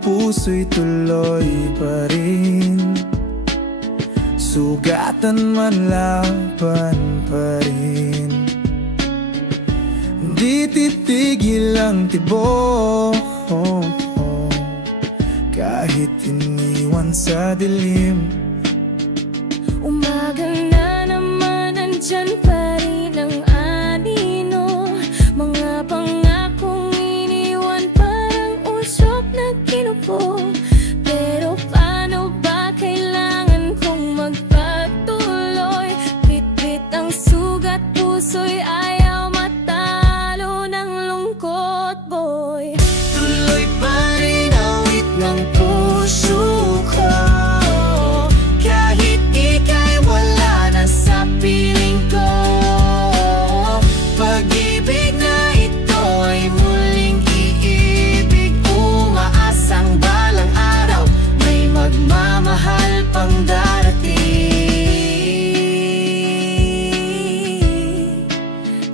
puso'y tuloy pa rin. Sugatan man, laban pa rin. Di titigil ang tibok, kahit iniwan sa dilim. Umaga na naman, andyan pa rin ang anino. Mga pangakong iniwan parang usok na kinupo. Pero paano ba kailangan kong magpatuloy? Bit-bit ang sugat, puso'y ayaw matalo ng lungkot, boy. Tuloy pa rin awit ng puso ko, kahit ika'y wala na sa piling ko. Pag-ibig na ito ay muling iibig. Umaasang balang araw may magmamahal pang darating.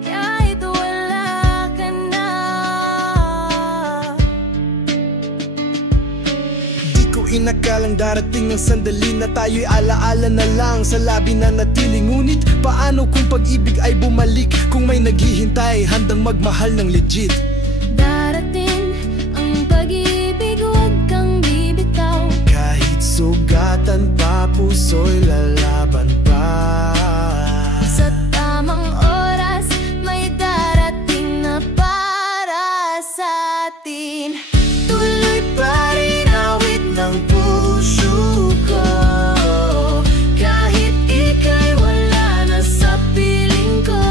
Kahit wala ka na. Di ko inakalang darating ang sandali na tayo'y alaala na lang sa labi na natili. Ngunit paano kung pag-ibig ay bumalik? Kung may naghihintay, handang magmahal ng legit. Darating ang pag-ibig, huwag kang bibitaw. Kahit sugatan pa, puso'y lalaban pa. Sa tamang oras, may darating na para sa atin. Tuloy pa rin awit ng puso ko, kahit ika'y wala na sa piling ko.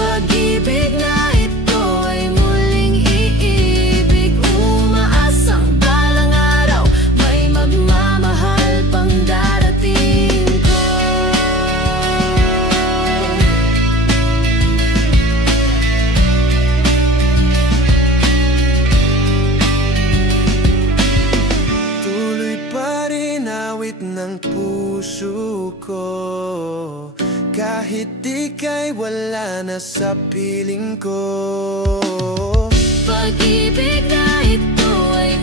Pag-ibig na ito ay muling iibig. Umaasang balang araw may magmamahal pang darating ko. Tuloy pa rin awit ng puso ko, kahit ika'y wala na sa piling ko. Pag-ibig na ito ay